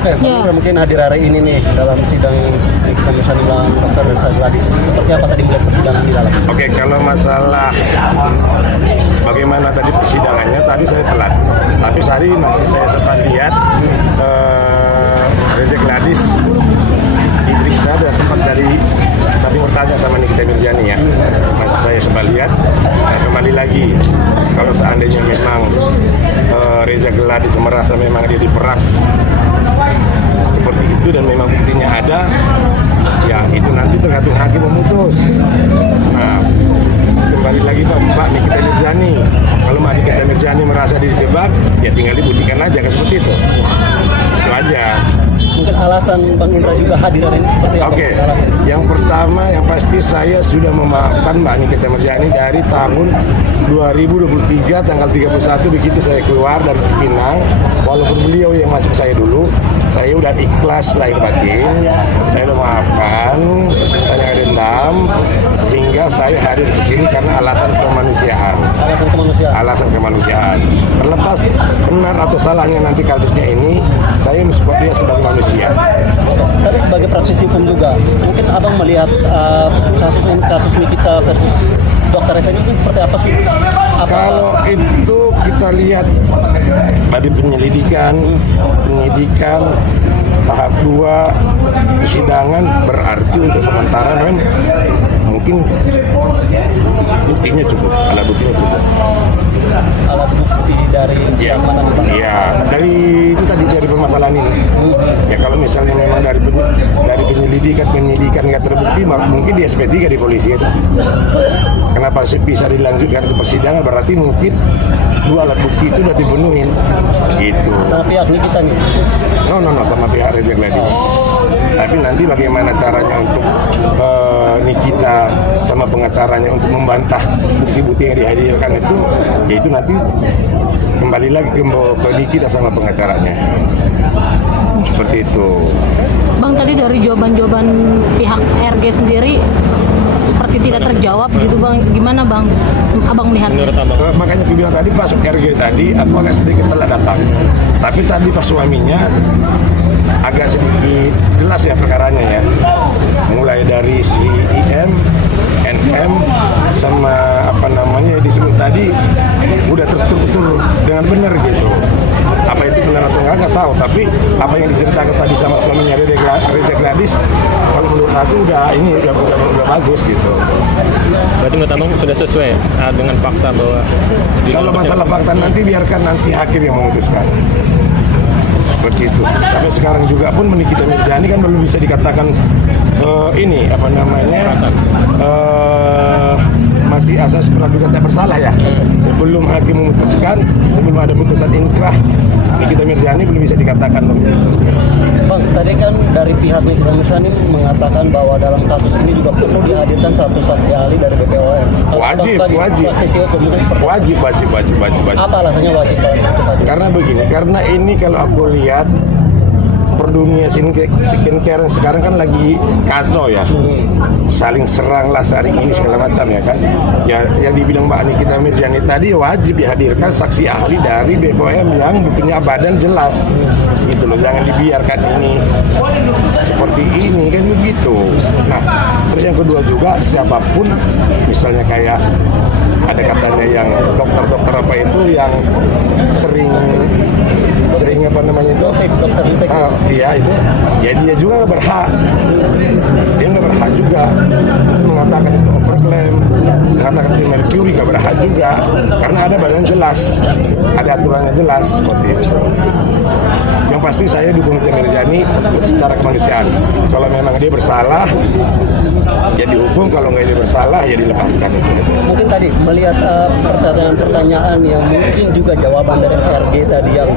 Oke, Pak Indra mungkin hadir hari ini nih dalam sidang kita bersama dengan Dr. Reza Gladys. Seperti apa tadi melihat persidangan di dalam? Oke, kalau masalah bagaimana tadi persidangannya, tadi saya telat. Tapi tadi masih saya sempat lihat Reza Gladys diperiksa dan sempat tadi bertanya sama Nikita Mirzani ya. Masih saya sempat lihat. Kembali lagi, kalau seandainya memang Reza Gladys merasa memang dia diperas seperti itu dan memang buktinya ada, ya itu nanti tergantung hakim memutus. Nah, kembali lagi Pak Nikita Mirzani, kalau Mbak Nikita Mirzani merasa dijebak, ya tinggal dibuktikan aja, kan seperti itu aja. Mungkin alasan Bang Indra juga hadir hari ini seperti apa? Oke, yang pertama yang pasti saya sudah memaafkan Mbak Nikita Mirzani dari tahun 2023 tanggal 31 begitu saya keluar dari Cipinang. Walaupun beliau yang masuk saya dulu, saya udah ikhlas lahir batin, saya udah maafkan, saya dendam, sehingga saya hadir ke sini karena alasan kemanusiaan. Alasan kemanusiaan. Terlepas benar atau salahnya nanti kasusnya ini, saya mensupport dia sebagai manusia. Tapi sebagai praktisi hukum juga, mungkin abang melihat kasus Nikita versus Dr. Reza ini mungkin seperti apa sih? Kalau itu kita lihat dari penyidikan tahap 2 persidangan, berarti untuk sementara kan mungkin buktinya cukup, alat buktinya cukup. Alat bukti dari mana? Iya, dari itu tadi dari permasalahan ini. Ya kalau misalnya memang dari penyelidikan nggak terbukti, mungkin di SP3 di polisi itu. Kenapa bisa dilanjutkan ke persidangan? Berarti mungkin 2 alat bukti itu sudah dipenuhin. Gitu. Sama pihak Nikita nih? No, sama pihak Reza Gladys. Tapi nanti bagaimana caranya untuk Nikita sama pengacaranya untuk membantah bukti-bukti yang dihadirkan itu, yaitu nanti kembali lagi ke Nikita sama pengacaranya. Seperti itu. Bang, tadi dari jawaban-jawaban pihak RG sendiri seperti tidak terjawab gitu Bang. Gimana Bang? Abang melihatnya? Makanya aku bilang tadi pas RG tadi aku agak sedikit telat datang. Tapi tadi pas suaminya agak sedikit jelas ya perkaranya ya. Mulai dari si IM, NM sama apa namanya disebut tadi udah terstruktur dengan benar gitu. Apa itu benar atau enggak tahu, tapi apa yang diceritakan tadi sama suaminya Reza Gladys, kalau menurut aku udah bagus gitu. Berarti menurut Abang sudah sesuai dengan fakta bahwa kalau masalah fakta nanti biarkan nanti hakim yang memutuskan. Seperti itu. Sampai sekarang juga pun Nikita Mirzani kan belum bisa dikatakan ini apa namanya masih asas praduga tak bersalah ya. Sebelum hakim memutuskan, sebelum ada putusan inkrah, Nikita Mirzani belum bisa dikatakan. Bang, tadi kan dari pihak Nikita Mirzani mengatakan bahwa dalam kasus ini juga perlu dihadirkan satu saksi ahli dari BPOM. Wajib. Wajib. Apa alasannya wajib? Karena begini, karena ini kalau aku lihat dunia skincare sekarang kan lagi kacau ya, saling serang lah saling ini segala macam ya kan. Ya yang dibilang Mbak Nikita Mirzani tadi wajib dihadirkan saksi ahli dari BPOM yang punya badan jelas gitu loh, jangan dibiarkan ini seperti ini kan begitu. Nah terus yang kedua juga siapapun misalnya kayak ada katanya yang dokter-dokter apa itu yang sering apa namanya itu iya itu ya dia juga nggak berhak, juga mengatakan itu overclaim, mengatakan itu mercury nggak berhak juga karena ada badan jelas, ada aturannya jelas seperti itu. Yang pasti saya dukung Nikita Mirzani secara kemanusiaan. Kalau memang dia bersalah ya dihukum, kalau nggak dia bersalah ya dilepaskan itu. Mungkin tadi melihat pertanyaan-pertanyaan yang mungkin juga jawaban dari RG tadi yang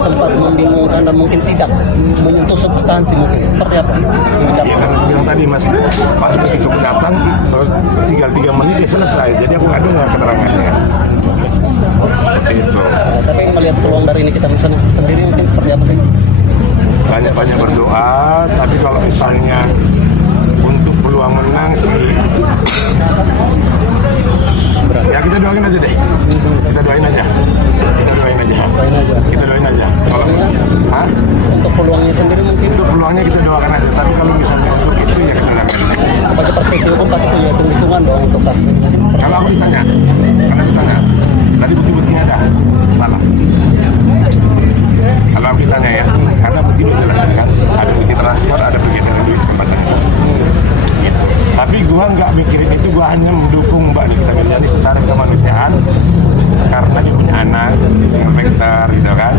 sempat membingungkan dan mungkin tidak menyentuh substansi, mungkin seperti apa? Iya kan bilang tadi Mas, pas begitu datang tinggal 3 menit dia selesai, jadi aku nggak dengar keterangannya. Seperti itu. Tapi melihat peluang dari Nikita Mirzani sendiri mungkin seperti apa sih? Banyak berdoa, tapi kalau misalnya untuk peluang menang sih ya kita doain aja deh. Kita doain aja. Kalau Untuk peluangnya sendiri mungkin Untuk peluangnya kita doakan aja, tapi kalau misalnya untuk itu ya kita doakan. sebagai praktisi hukum pasti punya hitung-hitungan dong untuk kasus ini. Kalau aku ditanya, tadi bukti-buktinya ada, salah. Kalau aku ditanya ya, karena bukti udah jelas kan, ada bukti transfer, ada pergeseran duit kesempatan itu. Gitu. Tapi gua nggak mikirin itu, gua hanya mendukung Mbak Nikita Mirzani secara kemanusiaan karena dia punya anak, single factor gitu kan.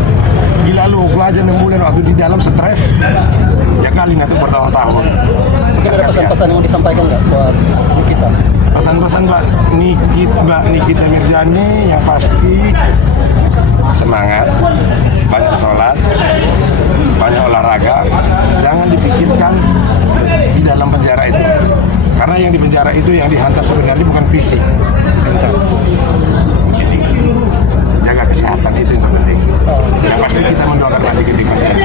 Gila lu, gua aja 6 bulan waktu di dalam stres, ya kali nanti bertahun-tahun. Mungkin ada pesan-pesan yang mau disampaikan nggak buat kita? Pesan-pesan Mbak Nikita Mirzani yang pasti semangat, banyak sholat, banyak olahraga, jangan dipikirkan di dalam penjara itu, karena yang di penjara itu yang dihantar sebenarnya bukan fisik, mental. Jadi jaga kesehatan itu yang penting. Yang pasti kita mendoakan Mbak Nikita Mirzani.